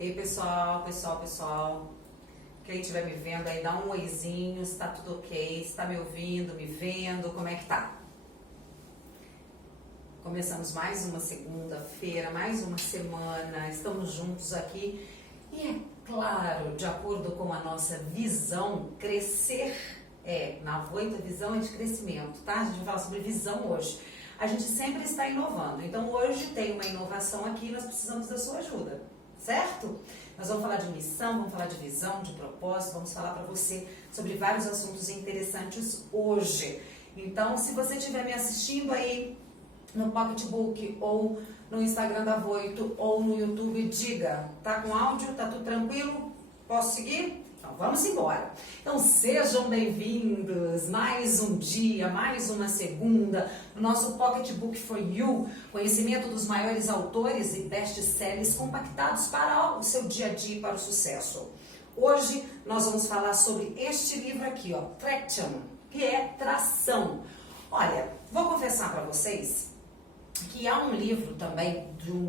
Ei, pessoal. Quem estiver me vendo aí, dá um oizinho, se tá tudo ok, se tá me ouvindo, me vendo, como é que tá? Começamos mais uma segunda-feira, mais uma semana, estamos juntos aqui e é claro, de acordo com a nossa visão, crescer na Voito a visão é de crescimento, tá? A gente vai falar sobre visão hoje. A gente sempre está inovando, então hoje tem uma inovação aqui e nós precisamos da sua ajuda, certo? Nós vamos falar de missão, vamos falar de visão, de propósito, vamos falar para você sobre vários assuntos interessantes hoje. Então, se você estiver me assistindo aí no Pocketbook ou no Instagram da Voito ou no YouTube, diga, tá com áudio, tá tudo tranquilo? Posso seguir? Então vamos embora. Então sejam bem-vindos, mais um dia, mais uma segunda, no nosso Pocketbook for You, conhecimento dos maiores autores e best-sellers compactados para o seu dia a dia e para o sucesso. Hoje nós vamos falar sobre este livro aqui, ó, Traction, que é tração. Olha, vou confessar para vocês que há um livro também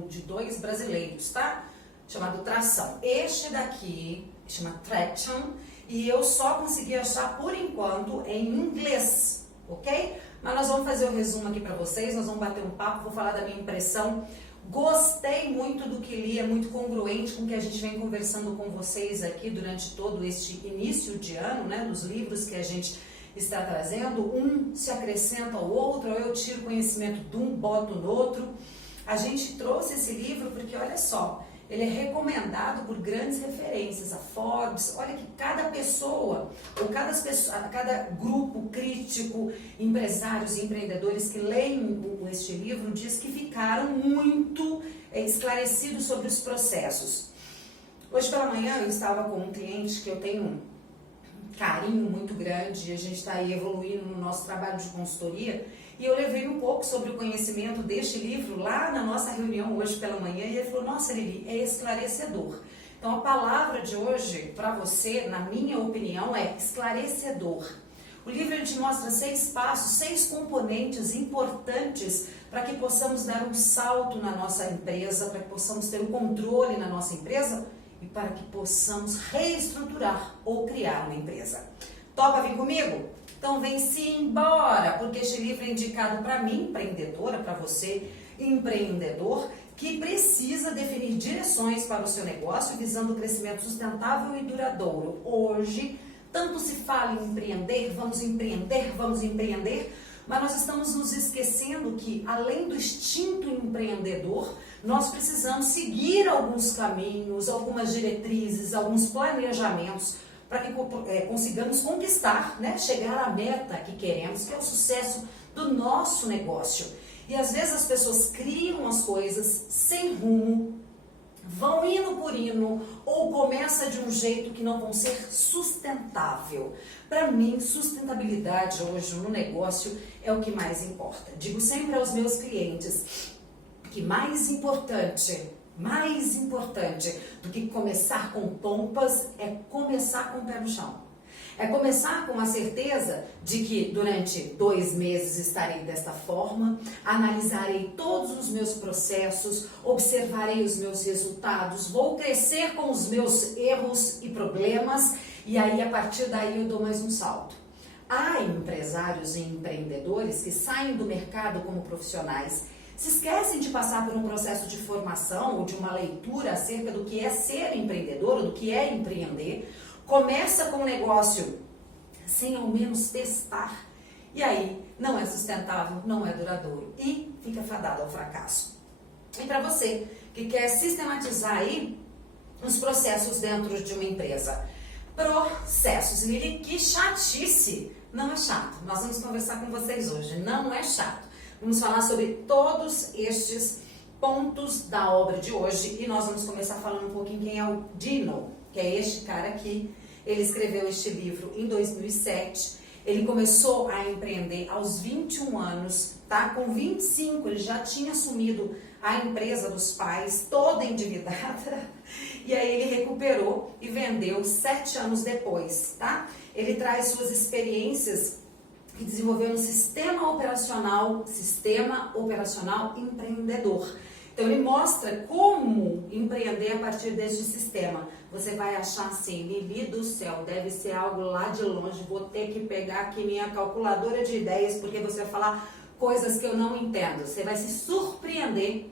de dois brasileiros, tá? Chamado Tração. Este daqui chama Traction e eu só consegui achar por enquanto em inglês, ok? Mas nós vamos fazer o resumo aqui para vocês, nós vamos bater um papo, vou falar da minha impressão. Gostei muito do que li, é muito congruente com o que a gente vem conversando com vocês aqui durante todo este início de ano, né? Dos livros que a gente está trazendo, um se acrescenta ao outro, eu tiro conhecimento de um, boto no outro. A gente trouxe esse livro porque, olha só, ele é recomendado por grandes referências, a Forbes. Olha que cada pessoa, ou cada grupo crítico, empresários e empreendedores que leem este livro, diz que ficaram muito esclarecidos sobre os processos. Hoje pela manhã eu estava com um cliente que eu tenho um carinho muito grande, a gente está aí evoluindo no nosso trabalho de consultoria, e eu levei um pouco sobre o conhecimento deste livro lá na nossa reunião hoje pela manhã, e ele falou, nossa Lili, é esclarecedor. Então a palavra de hoje para você, na minha opinião, é esclarecedor. O livro ele te mostra 6 passos, 6 componentes importantes para que possamos dar um salto na nossa empresa, para que possamos ter um controle na nossa empresa, e para que possamos reestruturar ou criar uma empresa. Topa vir comigo? Então vem-se embora, porque este livro é indicado para mim, empreendedora, para você, empreendedor, que precisa definir direções para o seu negócio visando o crescimento sustentável e duradouro. Hoje, tanto se fala em empreender, mas nós estamos nos esquecendo que, além do instinto empreendedor, nós precisamos seguir alguns caminhos, algumas diretrizes, alguns planejamentos para que consigamos conquistar, né, chegar à meta que queremos, que é o sucesso do nosso negócio. E às vezes as pessoas criam as coisas sem rumo, vão indo por hino ou começa de um jeito que não vão ser sustentável. Para mim, sustentabilidade hoje no negócio é o que mais importa. Digo sempre aos meus clientes que mais importante do que começar com pompas é começar com o pé no chão. É começar com a certeza de que durante 2 meses estarei desta forma, analisarei todos os meus processos, observarei os meus resultados, vou crescer com os meus erros e problemas e aí a partir daí eu dou mais um salto. Há empresários e empreendedores que saem do mercado como profissionais, se esquecem de passar por um processo de formação ou de uma leitura acerca do que é ser empreendedor, ou do que é empreender, começa com um negócio sem ao menos testar, e aí não é sustentável, não é duradouro e fica fadado ao fracasso. E para você que quer sistematizar aí os processos dentro de uma empresa, processos, Lili, que chatice! Não é chato, nós vamos conversar com vocês hoje, não é chato. Vamos falar sobre todos estes pontos da obra de hoje e nós vamos começar falando um pouquinho quem é o Dino, que é este cara aqui. Ele escreveu este livro em 2007, ele começou a empreender aos 21 anos, tá? Com 25 ele já tinha assumido a empresa dos pais, toda endividada, e aí ele recuperou e vendeu 7 anos depois, tá? Ele traz suas experiências que desenvolveu um sistema operacional empreendedor. Então ele mostra como empreender a partir deste sistema. Você vai achar assim, Lili do céu, deve ser algo lá de longe, vou ter que pegar aqui minha calculadora de ideias, porque você vai falar coisas que eu não entendo. Você vai se surpreender.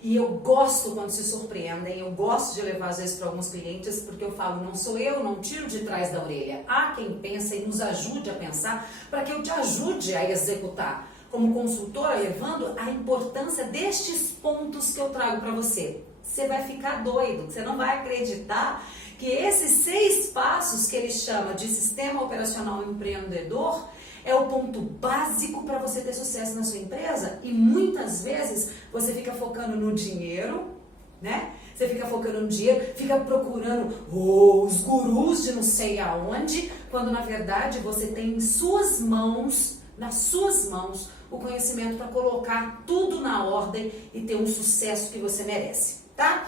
E eu gosto quando se surpreendem, eu gosto de levar às vezes para alguns clientes, porque eu falo, não sou eu, não tiro de trás da orelha. Há quem pensa e nos ajude a pensar para que eu te ajude a executar. Como consultora, levando a importância destes pontos que eu trago para você. Você vai ficar doido, você não vai acreditar que esses 6 passos que ele chama de sistema operacional empreendedor é o ponto básico para você ter sucesso na sua empresa. E muitas vezes você fica focando no dinheiro, né? Você fica focando no dinheiro, fica procurando os gurus de não sei aonde, quando na verdade você tem em suas mãos, nas suas mãos, o conhecimento para colocar tudo na ordem e ter um sucesso que você merece, tá?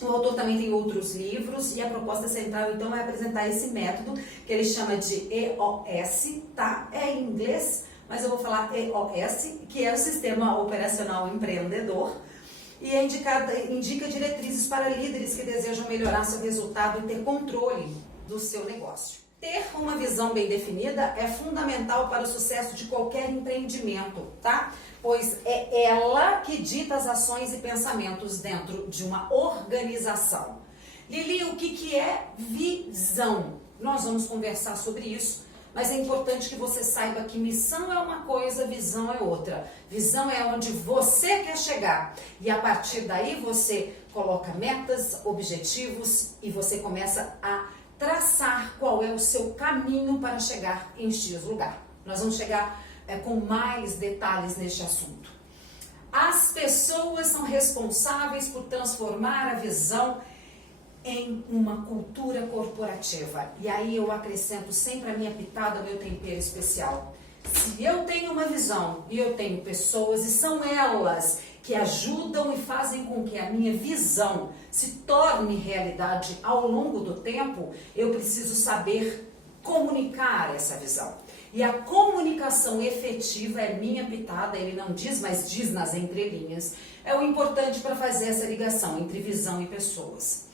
O autor também tem outros livros e a proposta central então é apresentar esse método que ele chama de EOS, tá? É em inglês, mas eu vou falar EOS, que é o Sistema Operacional Empreendedor, e indica diretrizes para líderes que desejam melhorar seu resultado e ter controle do seu negócio. Ter uma visão bem definida é fundamental para o sucesso de qualquer empreendimento, tá? Pois é ela que dita as ações e pensamentos dentro de uma organização. Lili, o que é visão? Nós vamos conversar sobre isso, mas é importante que você saiba que missão é uma coisa, visão é outra. Visão é onde você quer chegar e a partir daí você coloca metas, objetivos e você começa a traçar qual é o seu caminho para chegar em X lugar. Nós vamos chegar com mais detalhes neste assunto. As pessoas são responsáveis por transformar a visão em uma cultura corporativa. E aí eu acrescento sempre a minha pitada, o meu tempero especial. Se eu tenho uma visão e eu tenho pessoas e são elas que ajudam e fazem com que a minha visão se torne realidade ao longo do tempo, eu preciso saber comunicar essa visão. E a comunicação efetiva é minha pitada, ele não diz, mas diz nas entrelinhas, é o importante para fazer essa ligação entre visão e pessoas.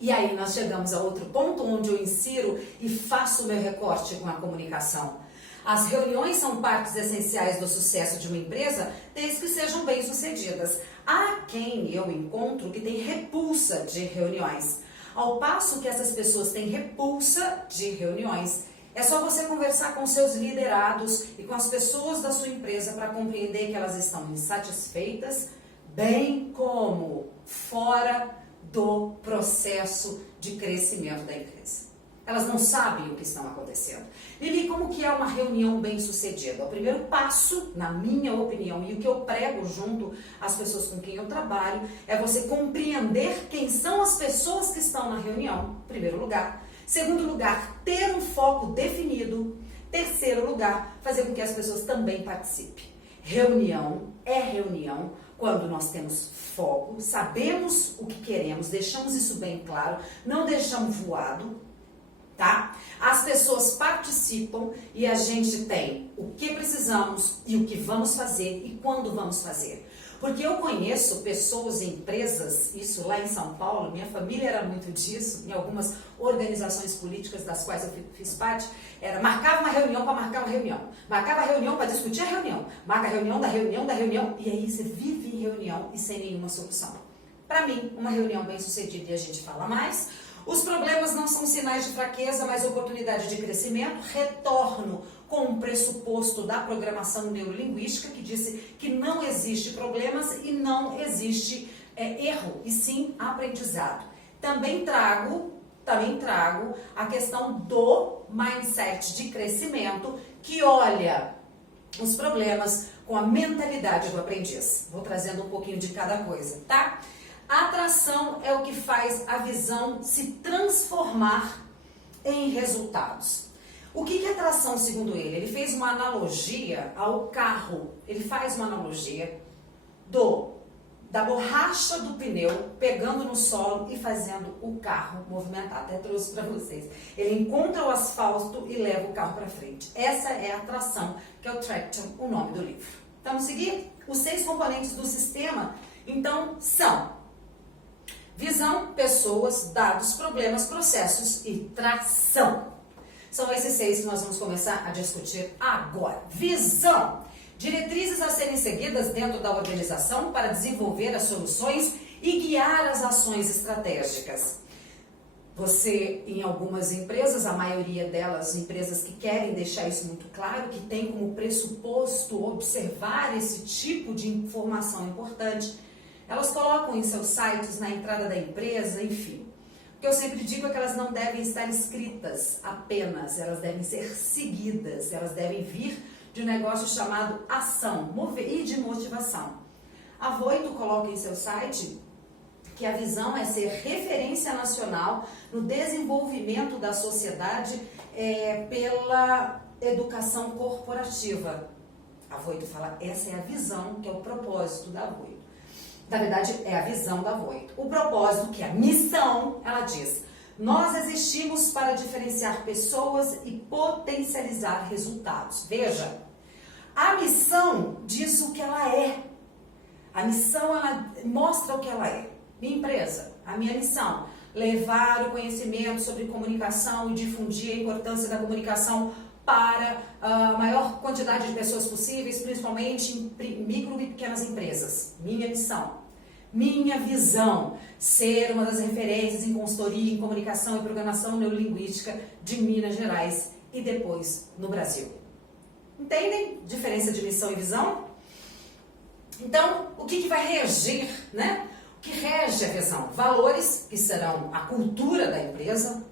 E aí nós chegamos a outro ponto onde eu insiro e faço o meu recorte com a comunicação. As reuniões são partes essenciais do sucesso de uma empresa, desde que sejam bem-sucedidas. Há quem eu encontro que tem repulsa de reuniões. Ao passo que essas pessoas têm repulsa de reuniões, é só você conversar com seus liderados e com as pessoas da sua empresa para compreender que elas estão insatisfeitas, bem como fora do processo de crescimento da empresa. Elas não sabem o que está acontecendo. Lili, como que é uma reunião bem-sucedida? O primeiro passo, na minha opinião, e o que eu prego junto às pessoas com quem eu trabalho, é você compreender quem são as pessoas que estão na reunião, em primeiro lugar. Segundo lugar, ter um foco definido. Terceiro lugar, fazer com que as pessoas também participem. Reunião é reunião quando nós temos foco, sabemos o que queremos, deixamos isso bem claro, não deixamos voado, tá? As pessoas participam e a gente tem o que precisamos e o que vamos fazer e quando vamos fazer. Porque eu conheço pessoas e empresas, isso lá em São Paulo, minha família era muito disso, em algumas organizações políticas das quais eu fiz parte, marcava uma reunião para marcar uma reunião, marcava a reunião para discutir a reunião, marca a reunião, e aí você vive em reunião e sem nenhuma solução. Para mim, uma reunião bem sucedida, e a gente fala mais, os problemas não são sinais de fraqueza, mas oportunidade de crescimento, retorno com o pressuposto da programação neurolinguística, que disse que não existe problemas e não existe erro, e sim aprendizado. Também trago a questão do mindset de crescimento, que olha os problemas com a mentalidade do aprendiz. Vou trazendo um pouquinho de cada coisa, tá? A atração é o que faz a visão se transformar em resultados. O que é atração, segundo ele? Ele fez uma analogia ao carro. Ele faz uma analogia da borracha do pneu pegando no solo e fazendo o carro movimentar. Até trouxe para vocês. Ele encontra o asfalto e leva o carro para frente. Essa é a atração, que é o traction, o nome do livro. Vamos seguir? Os 6 componentes do sistema Então, são visão, pessoas, dados, problemas, processos e tração. São esses 6 que nós vamos começar a discutir agora. Visão. Diretrizes a serem seguidas dentro da organização para desenvolver as soluções e guiar as ações estratégicas. Você, em algumas empresas, a maioria delas, empresas que querem deixar isso muito claro, que tem como pressuposto observar esse tipo de informação importante, elas colocam em seus sites, na entrada da empresa, enfim. O que eu sempre digo é que elas não devem estar escritas apenas, elas devem ser seguidas, elas devem vir de um negócio chamado ação e de motivação. A Voito coloca em seu site que a visão é ser referência nacional no desenvolvimento da sociedade pela educação corporativa. A Voito fala, essa é a visão, que é o propósito da Voito. Na verdade, é a visão da Voito. O propósito, que é a missão, ela diz, nós existimos para diferenciar pessoas e potencializar resultados. Veja, a missão diz o que ela é. A missão, ela mostra o que ela é. Minha empresa, a minha missão, levar o conhecimento sobre comunicação e difundir a importância da comunicação para a maior quantidade de pessoas possíveis, principalmente em micro e pequenas empresas. Minha missão. Minha visão, ser uma das referências em consultoria, em comunicação e programação neurolinguística de Minas Gerais e depois no Brasil. Entendem? Diferença de missão e visão? Então, o que vai regir, né? O que rege a visão? Valores, que serão a cultura da empresa,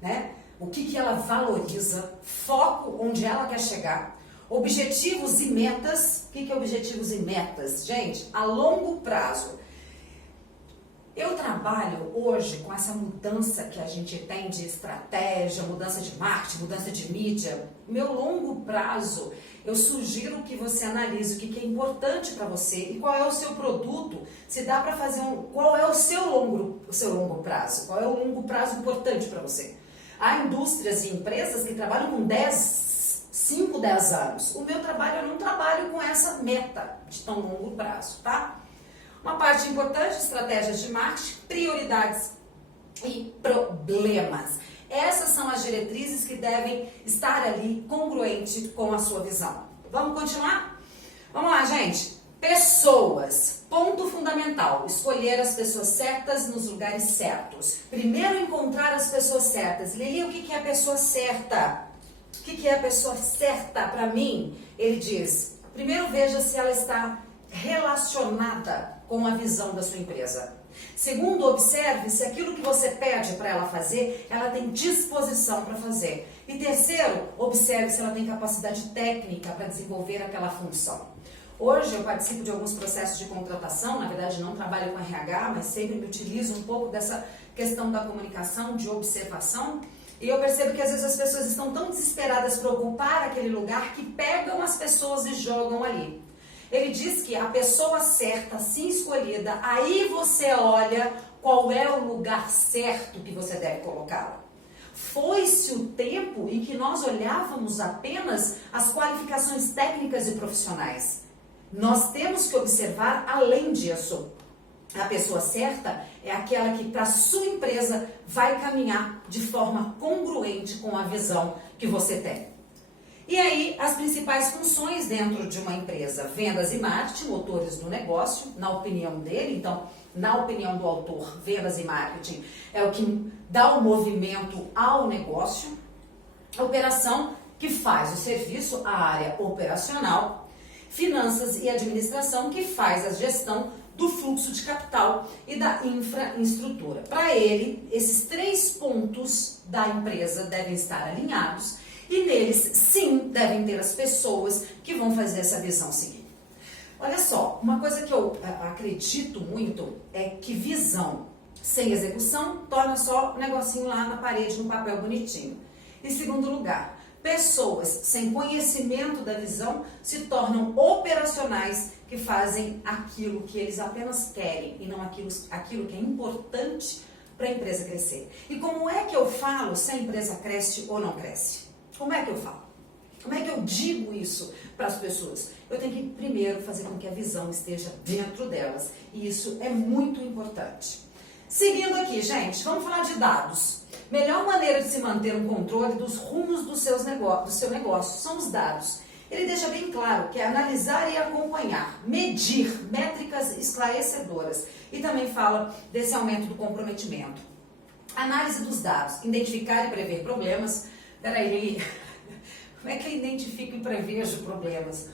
né? O que ela valoriza, foco, onde ela quer chegar, objetivos e metas. O que é objetivos e metas? Gente, a longo prazo. Eu trabalho hoje com essa mudança que a gente tem de estratégia, mudança de marketing, mudança de mídia. Meu longo prazo, eu sugiro que você analise o que é importante para você e qual é o seu produto, se dá para fazer qual é o seu longo prazo, qual é o longo prazo importante para você. Há indústrias e empresas que trabalham com 5, 10 anos. O meu trabalho, eu não trabalho com essa meta de tão longo prazo, tá? Uma parte importante, estratégias de marketing, prioridades e problemas. Essas são as diretrizes que devem estar ali congruente com a sua visão. Vamos continuar? Vamos lá, gente. Pessoas. Ponto fundamental. Escolher as pessoas certas nos lugares certos. Primeiro encontrar as pessoas certas. Lili, o que é a pessoa certa? O que é a pessoa certa para mim? Ele diz, primeiro veja se ela está relacionada com a visão da sua empresa. Segundo, observe se aquilo que você pede para ela fazer, ela tem disposição para fazer. E terceiro, observe se ela tem capacidade técnica para desenvolver aquela função. Hoje eu participo de alguns processos de contratação, na verdade não trabalho com RH, mas sempre me utilizo um pouco dessa questão da comunicação, de observação. E eu percebo que às vezes as pessoas estão tão desesperadas para ocupar aquele lugar que pegam as pessoas e jogam ali. Ele diz que a pessoa certa, assim escolhida, aí você olha qual é o lugar certo que você deve colocá-la. Foi-se o tempo em que nós olhávamos apenas as qualificações técnicas e profissionais. Nós temos que observar além disso. A pessoa certa é aquela que para a sua empresa vai caminhar de forma congruente com a visão que você tem. E aí, as principais funções dentro de uma empresa, vendas e marketing, motores do negócio, na opinião dele. Então, na opinião do autor, vendas e marketing é o que dá o movimento ao negócio. A operação, que faz o serviço, a área operacional. Finanças e administração, que faz a gestão do fluxo de capital e da infraestrutura. Para ele, esses 3 pontos da empresa devem estar alinhados. E neles, sim, devem ter as pessoas que vão fazer essa visão seguir. Olha só, uma coisa que eu acredito muito é que visão sem execução torna só um negocinho lá na parede, no papel bonitinho. Em segundo lugar, pessoas sem conhecimento da visão se tornam operacionais que fazem aquilo que eles apenas querem e não aquilo que é importante para a empresa crescer. E como é que eu falo se a empresa cresce ou não cresce? Como é que eu falo? Como é que eu digo isso para as pessoas? Eu tenho que primeiro fazer com que a visão esteja dentro delas. E isso é muito importante. Seguindo aqui, gente, vamos falar de dados. Melhor maneira de se manter um controle dos rumos do seu negócio são os dados. Ele deixa bem claro que é analisar e acompanhar, medir métricas esclarecedoras. E também fala desse aumento do comprometimento. Análise dos dados, identificar e prever problemas. Peraí, como é que eu identifico e prevejo problemas?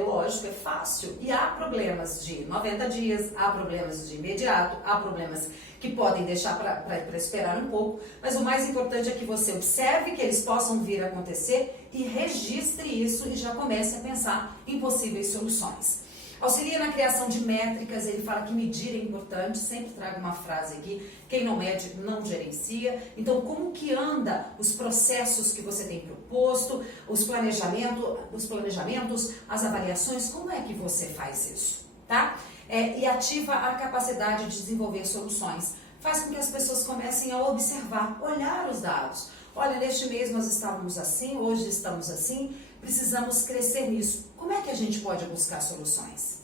Lógico, é fácil. E há problemas de 90 dias, há problemas de imediato, há problemas que podem deixar para esperar um pouco, mas o mais importante é que você observe que eles possam vir a acontecer e registre isso e já comece a pensar em possíveis soluções. Auxilia na criação de métricas, ele fala que medir é importante, sempre trago uma frase aqui, quem não mede não gerencia. Então, como que anda os processos que você tem proposto, os planejamentos, as avaliações, como é que você faz isso, tá? E ativa a capacidade de desenvolver soluções. Faz com que as pessoas comecem a observar, olhar os dados. Olha, neste mês nós estávamos assim, hoje estamos assim, precisamos crescer nisso. Como é que a gente pode buscar soluções?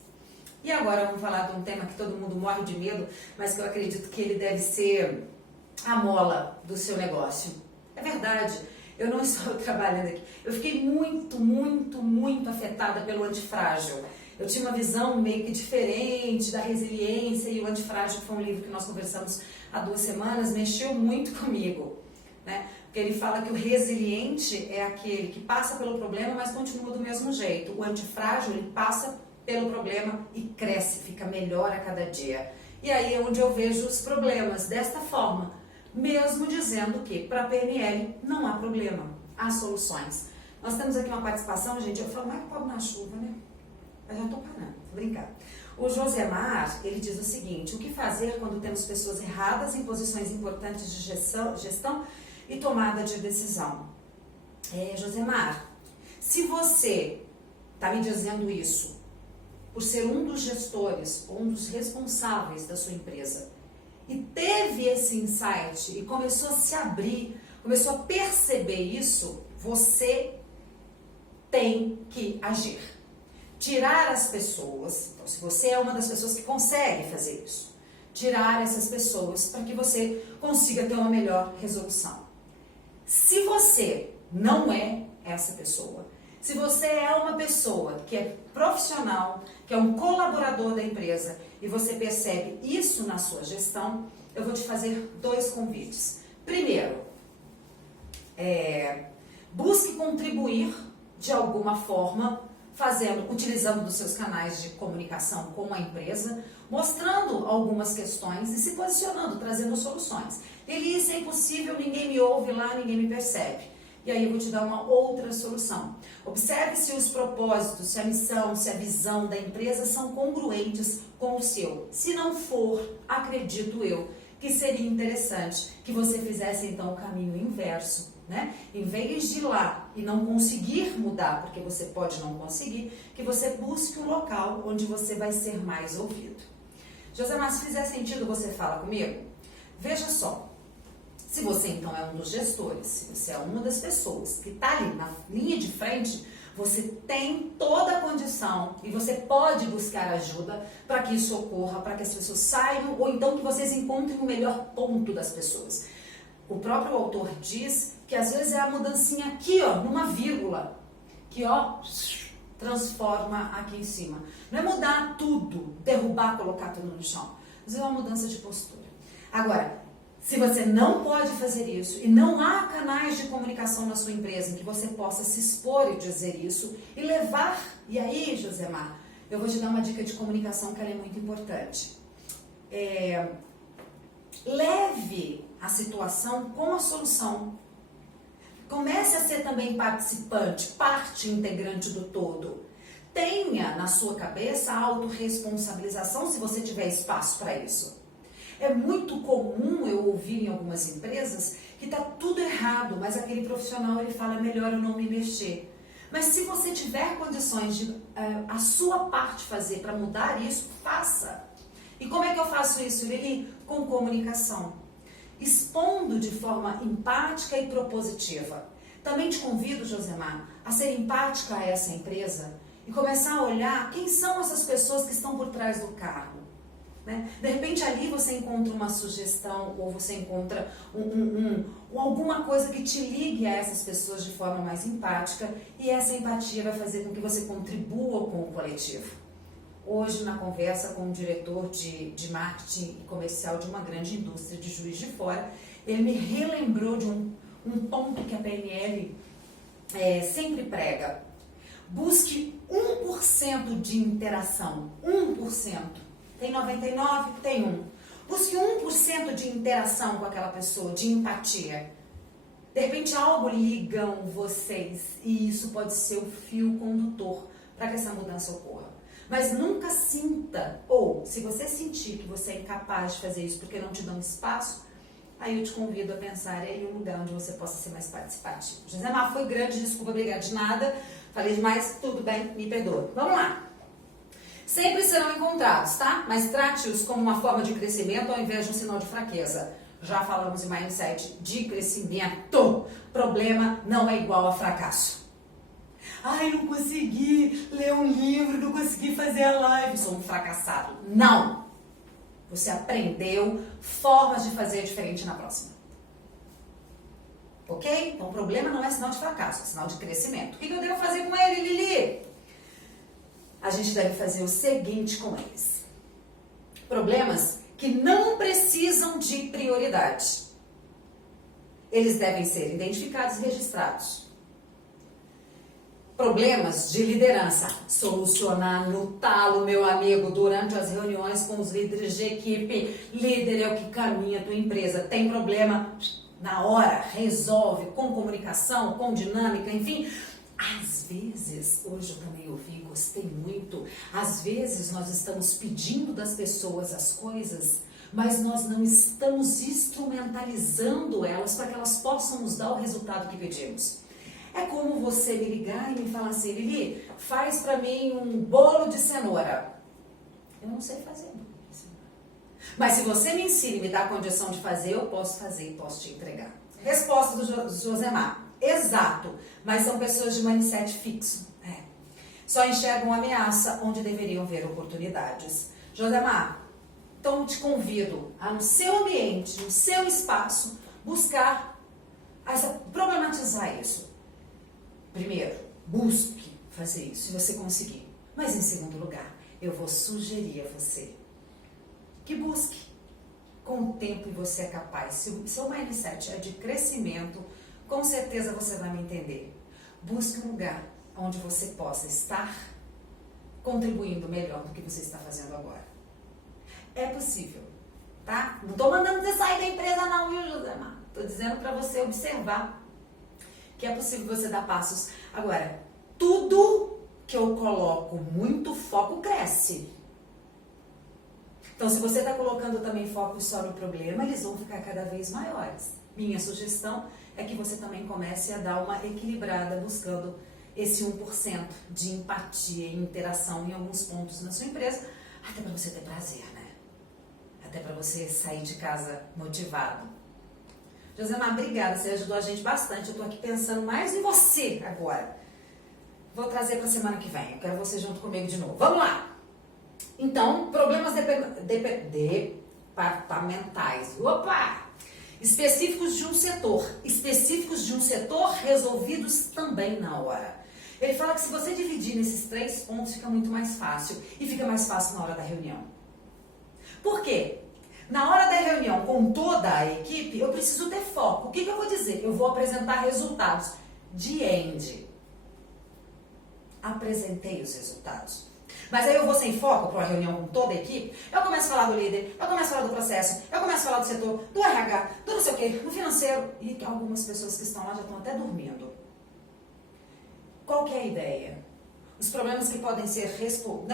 E agora vamos falar de um tema que todo mundo morre de medo, mas que eu acredito que ele deve ser a mola do seu negócio. É verdade, eu não estou trabalhando aqui. Eu fiquei muito afetada pelo antifrágil. Eu tinha uma visão meio que diferente da resiliência e o Antifrágil, que foi um livro que nós conversamos há 2 semanas, mexeu muito comigo, né? Porque ele fala que o resiliente é aquele que passa pelo problema, mas continua do mesmo jeito. O antifrágil, ele passa pelo problema e cresce, fica melhor a cada dia. E aí é onde eu vejo os problemas desta forma, mesmo dizendo que para a PNL não há problema, há soluções. Nós temos aqui uma participação, gente, eu falo mais que pobre na chuva, né? Mas já estou parando, vou brincar. O Josemar, ele diz o seguinte: o que fazer quando temos pessoas erradas em posições importantes de gestão e tomada de decisão? Josemar, se você está me dizendo isso por ser um dos gestores, um dos responsáveis da sua empresa, e teve esse insight e começou a se abrir, começou a perceber isso, você tem que agir. Tirar as pessoas, então se você é uma das pessoas que consegue fazer isso, tirar essas pessoas para que você consiga ter uma melhor resolução. Se você não é essa pessoa, se você é uma pessoa que é profissional, que é um colaborador da empresa e você percebe isso na sua gestão, eu vou te fazer 2 convites. Primeiro, busque contribuir de alguma forma, utilizando dos seus canais de comunicação com a empresa, mostrando algumas questões e se posicionando, trazendo soluções. Ele, isso é impossível, ninguém me ouve lá, ninguém me percebe. E aí eu vou te dar uma outra solução. Observe se os propósitos, se a missão, se a visão da empresa são congruentes com o seu. Se não for, acredito eu que seria interessante que você fizesse então o caminho inverso, né? Em vez de ir lá e não conseguir mudar, porque você pode não conseguir, que você busque um local onde você vai ser mais ouvido. Josemar, se fizer sentido, você fala comigo? Veja só. Se você então é um dos gestores, se você é uma das pessoas que está ali na linha de frente, você tem toda a condição e você pode buscar ajuda para que isso ocorra, para que as pessoas saiam ou então que vocês encontrem o melhor ponto das pessoas. O próprio autor diz que às vezes é a mudancinha aqui, ó, numa vírgula, que ó, transforma aqui em cima. Não é mudar tudo, derrubar, colocar tudo no chão, mas é uma mudança de postura. Agora, se você não pode fazer isso e não há canais de comunicação na sua empresa em que você possa se expor e dizer isso e levar, e aí, Josemar, eu vou te dar uma dica de comunicação que ela é muito importante. Leve a situação com a solução. Comece a ser também participante, parte integrante do todo. Tenha na sua cabeça a autorresponsabilização se você tiver espaço para isso. É muito comum eu ouvir em algumas empresas que está tudo errado, mas aquele profissional ele fala, é melhor eu não me mexer. Mas se você tiver condições de a sua parte fazer para mudar isso, faça. E como é que eu faço isso, Lili? Com comunicação. Expondo de forma empática e propositiva. Também te convido, Josemar, a a ser empática a essa empresa e começar a olhar quem são essas pessoas que estão por trás do carro. Né? De repente ali você encontra uma sugestão ou você encontra alguma coisa que te ligue a essas pessoas de forma mais empática, e essa empatia vai fazer com que você contribua com o coletivo. Hoje, na conversa com um diretor de marketing e comercial de uma grande indústria de Juiz de Fora, ele me relembrou de um ponto que a PNL sempre prega. Busque 1% de interação. 1%. Tem 99? Tem 1. Busque 1% de interação com aquela pessoa, de empatia. De repente algo ligam vocês e isso pode ser o fio condutor para que essa mudança ocorra. Mas nunca sinta, ou se você sentir que você é incapaz de fazer isso porque não te dão espaço, aí eu te convido a pensar em um lugar onde você possa ser mais participativo. Josemar, foi grande, desculpa, obrigada de nada. Falei demais, tudo bem, me perdoa. Vamos lá. Sempre serão encontrados, tá? Mas trate-os como uma forma de crescimento ao invés de um sinal de fraqueza. Já falamos em mindset de crescimento. Problema não é igual a fracasso. Ai, não consegui ler um livro, não consegui fazer a live. Sou um fracassado. Não! Você aprendeu formas de fazer diferente na próxima. Ok? Então o problema não é sinal de fracasso, é sinal de crescimento. O que eu devo fazer com ele, Lili? A gente deve fazer o seguinte com eles. Problemas que não precisam de prioridade. Eles devem ser identificados e registrados. Problemas de liderança. Solucionar no talo, meu amigo, durante as reuniões com os líderes de equipe. Líder é o que caminha a tua empresa. Tem problema? Na hora, resolve com comunicação, com dinâmica, enfim. Às vezes, hoje eu também ouvi, gostei muito, às vezes nós estamos pedindo das pessoas as coisas, mas nós não estamos instrumentalizando elas para que elas possam nos dar o resultado que pedimos. É como você me ligar e me falar assim, Lili, faz para mim um bolo de cenoura. Eu não sei fazer bolo de cenoura. Mas se você me ensina e me dá a condição de fazer, eu posso fazer e posso te entregar. Resposta do Josemar. Exato, mas são pessoas de mindset fixo. Só enxergam ameaça onde deveriam ver oportunidades. Josemar, então te convido a no seu ambiente, no seu espaço, buscar, problematizar isso. Primeiro, busque fazer isso, se você conseguir. Mas em segundo lugar, eu vou sugerir a você que busque. Com o tempo e você é capaz. Se o seu mindset é de crescimento, com certeza você vai me entender. Busque um lugar onde você possa estar contribuindo melhor do que você está fazendo agora. É possível, tá? Não estou mandando você sair da empresa não, viu, Josemar? Estou dizendo para você observar que é possível você dar passos. Agora, tudo que eu coloco muito foco cresce. Então, se você está colocando também foco só no problema, eles vão ficar cada vez maiores. Minha sugestão é que você também comece a dar uma equilibrada buscando esse 1% de empatia e interação em alguns pontos na sua empresa, até para você ter prazer, né? Até para você sair de casa motivado. Josemar, obrigada, você ajudou a gente bastante. Eu estou aqui pensando mais em você agora. Vou trazer para a semana que vem, eu quero você junto comigo de novo. Vamos lá! Então, problemas departamentais. Opa! Específicos de um setor. Específicos de um setor resolvidos também na hora. Ele fala que se você dividir nesses 3 pontos, fica muito mais fácil. E fica mais fácil na hora da reunião. Por quê? Na hora da reunião com toda a equipe, eu preciso ter foco. O que eu vou dizer? Eu vou apresentar resultados. De end. Apresentei os resultados. Mas aí eu vou sem foco para uma reunião com toda a equipe, eu começo a falar do líder, eu começo a falar do processo, eu começo a falar do setor, do RH, do não sei o quê, do financeiro, e algumas pessoas que estão lá já estão até dormindo. Qual que é a ideia? Os problemas que podem ser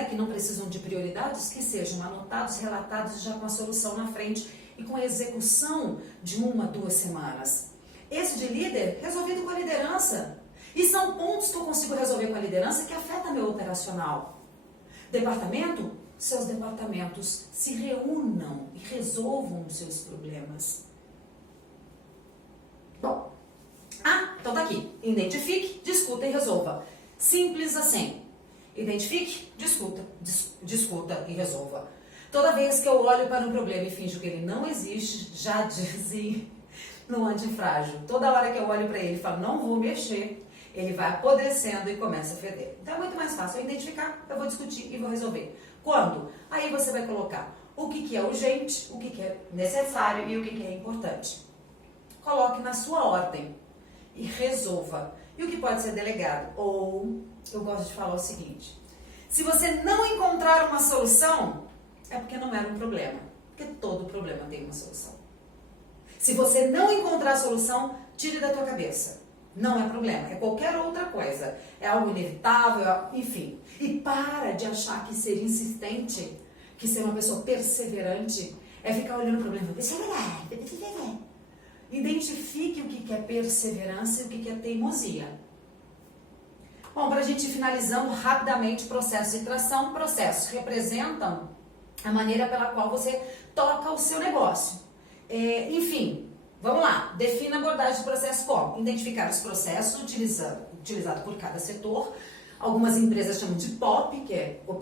que não precisam de prioridades, que sejam anotados, relatados já com a solução na frente e com a execução de 1 a 2 semanas. Esse de líder, resolvido com a liderança. E são pontos que eu consigo resolver com a liderança que afetam meu operacional. Departamento, seus departamentos se reúnam e resolvam os seus problemas. Bom, Então tá aqui. Identifique, discuta e resolva. Simples assim. Identifique, discuta e resolva. Toda vez que eu olho para um problema e finjo que ele não existe, já dizem no antifrágil. Toda hora que eu olho para ele e falo, não vou mexer, ele vai apodrecendo e começa a feder. Então é muito mais fácil eu identificar, eu vou discutir e vou resolver. Quando? Aí você vai colocar o que é urgente, o que é necessário e o que é importante. Coloque na sua ordem e resolva. E o que pode ser delegado? Ou, eu gosto de falar o seguinte, se você não encontrar uma solução, é porque não era um problema. Porque todo problema tem uma solução. Se você não encontrar a solução, tire da tua cabeça. Não é problema, é qualquer outra coisa. É algo inevitável, enfim. E para de achar que ser insistente, que ser uma pessoa perseverante, é ficar olhando o problema. Identifique o que é perseverança e o que é teimosia. Bom, para a gente ir finalizando rapidamente, processos de tração. Processos representam a maneira pela qual você toca o seu negócio. Enfim, vamos lá. Defina a abordagem de processo como? Identificar os processos utilizados por cada setor. Algumas empresas chamam de POP, que é o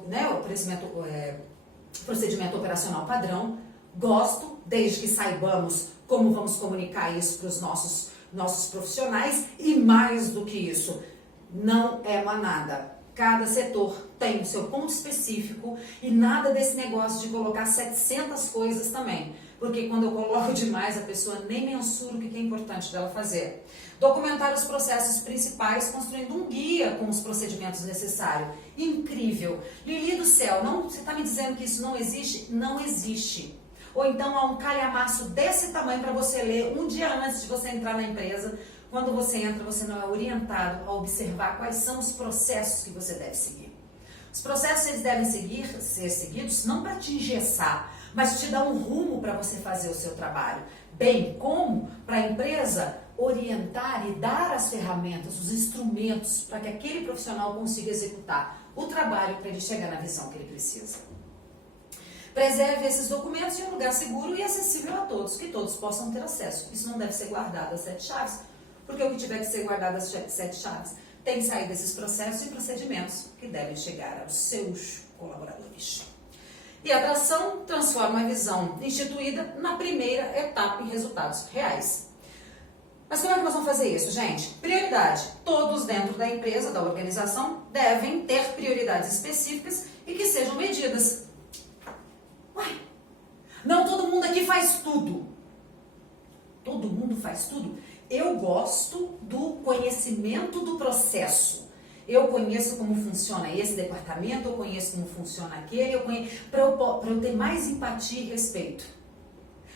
procedimento operacional padrão. Gosto, desde que saibamos como vamos comunicar isso para os nossos profissionais. E mais do que isso, não é manada. Cada setor tem o seu ponto específico e nada desse negócio de colocar 700 coisas também. Porque quando eu coloco demais, a pessoa nem mensura o que é importante dela fazer. Documentar os processos principais, construindo um guia com os procedimentos necessários. Incrível! Lili do céu, você está me dizendo que isso não existe? Não existe. Ou então há um calhamaço desse tamanho para você ler um dia antes de você entrar na empresa. Quando você entra, você não é orientado a observar quais são os processos que você deve seguir. Os processos eles devem ser seguidos não para te engessar, mas te dar um rumo para você fazer o seu trabalho. Bem como para a empresa orientar e dar as ferramentas, os instrumentos para que aquele profissional consiga executar o trabalho para ele chegar na visão que ele precisa. Preserve esses documentos em um lugar seguro e acessível a todos, que todos possam ter acesso. Isso não deve ser guardado às 7 chaves, porque o que tiver que ser guardado às 7 chaves tem que sair desses processos e procedimentos que devem chegar aos seus colaboradores. E a atração transforma a visão instituída na primeira etapa em resultados reais. Mas como é que nós vamos fazer isso, gente? Prioridade. Todos dentro da empresa, da organização, devem ter prioridades específicas e que sejam medidas. Uai, não todo mundo aqui faz tudo. Todo mundo faz tudo? Eu gosto do conhecimento do processo. Eu conheço como funciona esse departamento, eu conheço como funciona aquele, para eu ter mais empatia e respeito.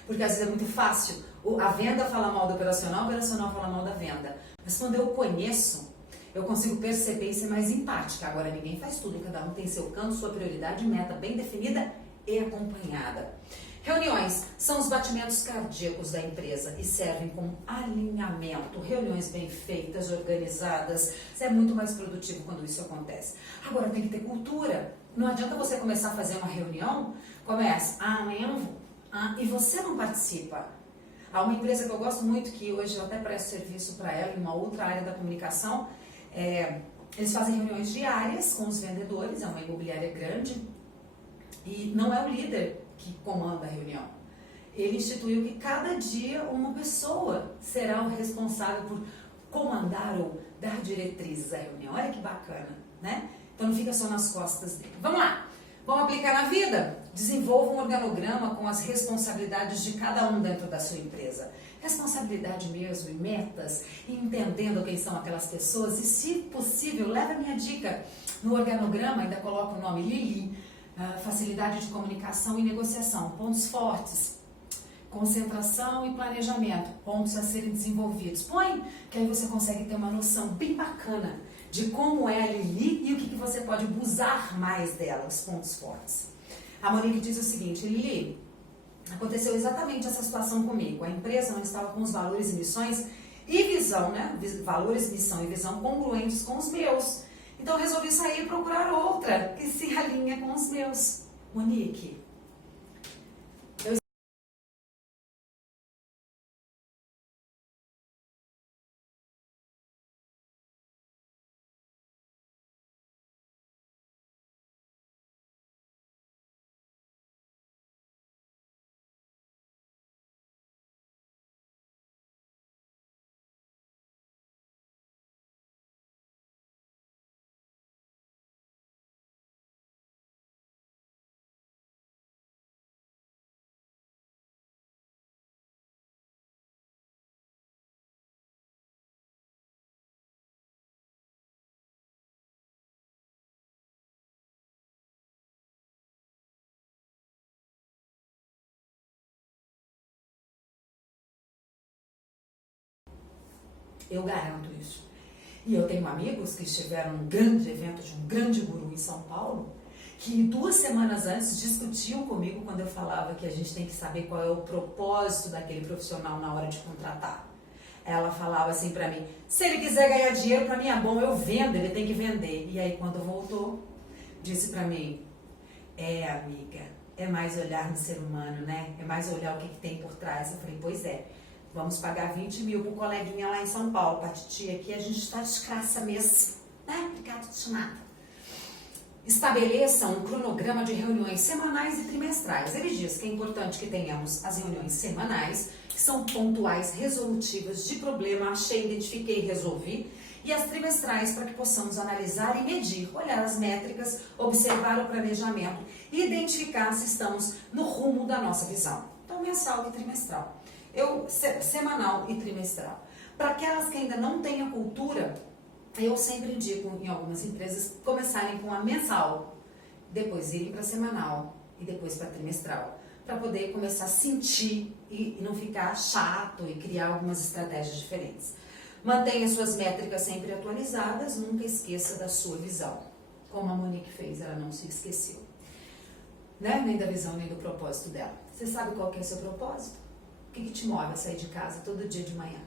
Porque às vezes é muito fácil, a venda fala mal do operacional, o operacional fala mal da venda. Mas quando eu conheço, eu consigo perceber e ser mais empática. Agora ninguém faz tudo, cada um tem seu canto, sua prioridade, meta bem definida e acompanhada. Reuniões são os batimentos cardíacos da empresa e servem como alinhamento. Reuniões bem feitas, organizadas, você é muito mais produtivo quando isso acontece. Agora tem que ter cultura. Não adianta você começar a fazer uma reunião, amanhã eu vou, e você não participa. Há uma empresa que eu gosto muito, que hoje eu até presto serviço para ela, em uma outra área da comunicação. Eles fazem reuniões diárias com os vendedores, é uma imobiliária grande, e não é o líder que comanda a reunião. Ele instituiu que cada dia uma pessoa será o responsável por comandar ou dar diretrizes à reunião. Olha que bacana, né? Então não fica só nas costas dele. Vamos lá! Vamos aplicar na vida? Desenvolva um organograma com as responsabilidades de cada um dentro da sua empresa. Responsabilidade mesmo, e metas, e entendendo quem são aquelas pessoas. E se possível, leva a minha dica. No organograma ainda coloca o nome Lili, facilidade de comunicação e negociação, pontos fortes, concentração e planejamento, pontos a serem desenvolvidos. Põe, que aí você consegue ter uma noção bem bacana de como é a Lili e o que você pode usar mais dela, os pontos fortes. A Monique diz o seguinte: Lili, aconteceu exatamente essa situação comigo. A empresa não estava com os valores e missões e visão, né? Valores, missão e visão congruentes com os meus. Então eu resolvi sair e procurar outra que se alinha com os meus. Monique, Eu garanto isso. E eu tenho amigos que estiveram num grande evento de um grande guru em São Paulo, que 2 semanas antes discutiam comigo quando eu falava que a gente tem que saber qual é o propósito daquele profissional na hora de contratar. Ela falava assim pra mim, se ele quiser ganhar dinheiro, pra mim é bom, eu vendo, ele tem que vender. E aí quando voltou, disse pra mim, amiga, é mais olhar no ser humano, né? É mais olhar o que tem por trás. Eu falei, pois é, vamos pagar 20 mil pro coleguinha lá em São Paulo, pra titia aqui, a gente tá descraça mesmo, né? Obrigado de nada. Estabeleça um cronograma de reuniões semanais e trimestrais. Ele diz que é importante que tenhamos as reuniões semanais, que são pontuais, resolutivas, de problema, achei, identifiquei, resolvi, e as trimestrais para que possamos analisar e medir, olhar as métricas, observar o planejamento e identificar se estamos no rumo da nossa visão. Então, mensal e trimestral. Semanal e trimestral. Para aquelas que ainda não têm a cultura, eu sempre indico em algumas empresas começarem com a mensal, depois irem para semanal e depois para trimestral, para poder começar a sentir e não ficar chato e criar algumas estratégias diferentes. Mantenha suas métricas sempre atualizadas, nunca esqueça da sua visão. Como a Monique fez, ela não se esqueceu. Né? Nem da visão, nem do propósito dela. Você sabe qual que é o seu propósito? O que te move a sair de casa todo dia de manhã?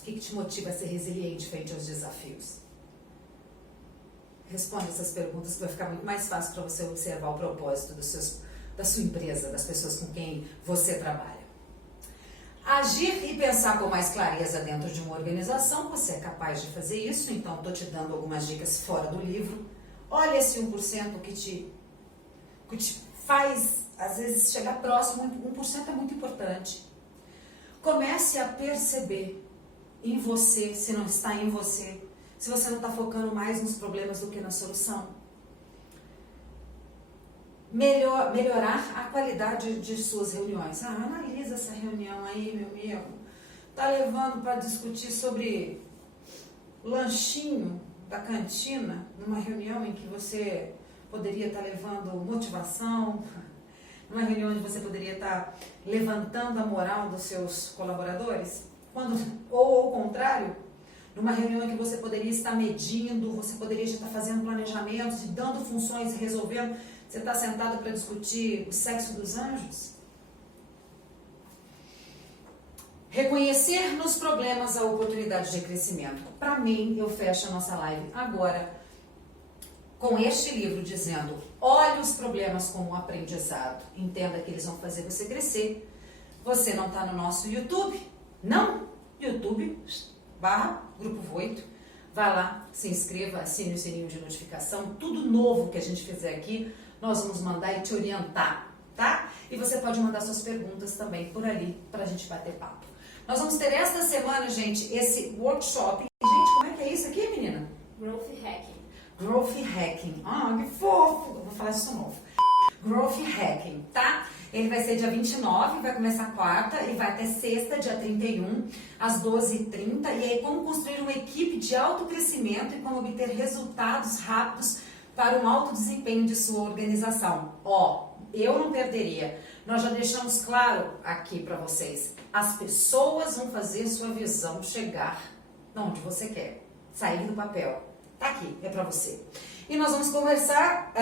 O que te motiva a ser resiliente frente aos desafios? Responde essas perguntas que vai ficar muito mais fácil para você observar o propósito da sua empresa, das pessoas com quem você trabalha. Agir e pensar com mais clareza dentro de uma organização, você é capaz de fazer isso, então estou te dando algumas dicas fora do livro. Olha esse 1% que te faz, às vezes, chegar próximo, 1% é muito importante. Comece a perceber em você, se não está em você, se você não está focando mais nos problemas do que na solução. Melhorar a qualidade de suas reuniões. Analisa essa reunião aí, meu amigo. Tá levando para discutir sobre lanchinho da cantina, numa reunião em que você poderia estar levando motivação, numa reunião onde você poderia estar levantando a moral dos seus colaboradores? Ou ao contrário, numa reunião em que você poderia estar medindo, você poderia já estar fazendo planejamentos e dando funções e resolvendo, você está sentado para discutir o sexo dos anjos? Reconhecer nos problemas a oportunidade de crescimento. Para mim, eu fecho a nossa live agora com este livro dizendo, olhe os problemas como um aprendizado, entenda que eles vão fazer você crescer. Você não está no nosso YouTube? Não? YouTube/Grupo Voito. Vai lá, se inscreva, assine o sininho de notificação. Tudo novo que a gente fizer aqui, nós vamos mandar e te orientar, tá? E você pode mandar suas perguntas também por ali, para a gente bater papo. Nós vamos ter esta semana, gente, esse workshop. Gente, como é que é isso aqui, menina? Growth Hacking. Growth Hacking. Que fofo! Eu vou falar isso novo. Growth Hacking, tá? Ele vai ser dia 29, vai começar quarta e vai até sexta, dia 31, às 12h30. E aí, como construir uma equipe de autocrescimento e como obter resultados rápidos para um alto desempenho de sua organização. Eu não perderia. Nós já deixamos claro aqui para vocês. As pessoas vão fazer sua visão chegar onde você quer. Sair do papel. Tá aqui, é para você. E nós vamos conversar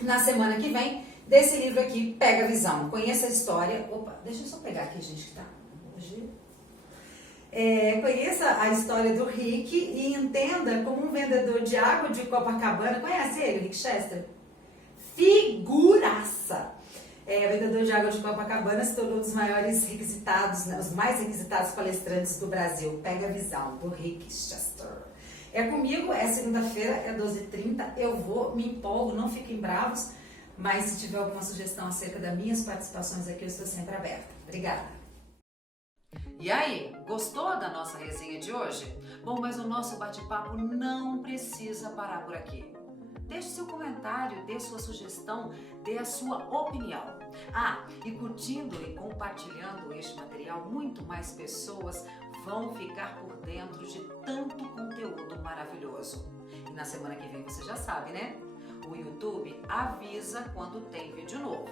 na semana que vem desse livro aqui, Pega a Visão. Conheça a história. Opa, deixa eu só pegar aqui, gente, que tá hoje. Conheça a história do Rick e entenda como um vendedor de água de Copacabana. Conhece ele, Rick Chester? Figuraça! Vendedor de água de Copacabana se tornou um dos maiores requisitados, né, os mais requisitados palestrantes do Brasil. Pega a Visão, do Rick Chester. É comigo, é segunda-feira, é 12h30. Eu vou, me empolgo, não fiquem bravos. Mas se tiver alguma sugestão acerca das minhas participações aqui, eu estou sempre aberta. Obrigada! E aí, gostou da nossa resenha de hoje? Bom, mas o nosso bate-papo não precisa parar por aqui. Deixe seu comentário, dê sua sugestão, dê a sua opinião. E curtindo e compartilhando este material, muito mais pessoas vão ficar por dentro de tanto conteúdo maravilhoso. E na semana que vem você já sabe, né? O YouTube avisa quando tem vídeo novo.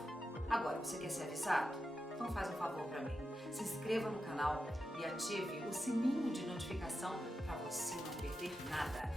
Agora, você quer ser avisado? Então faz um favor para mim, se inscreva no canal e ative o sininho de notificação para você não perder nada.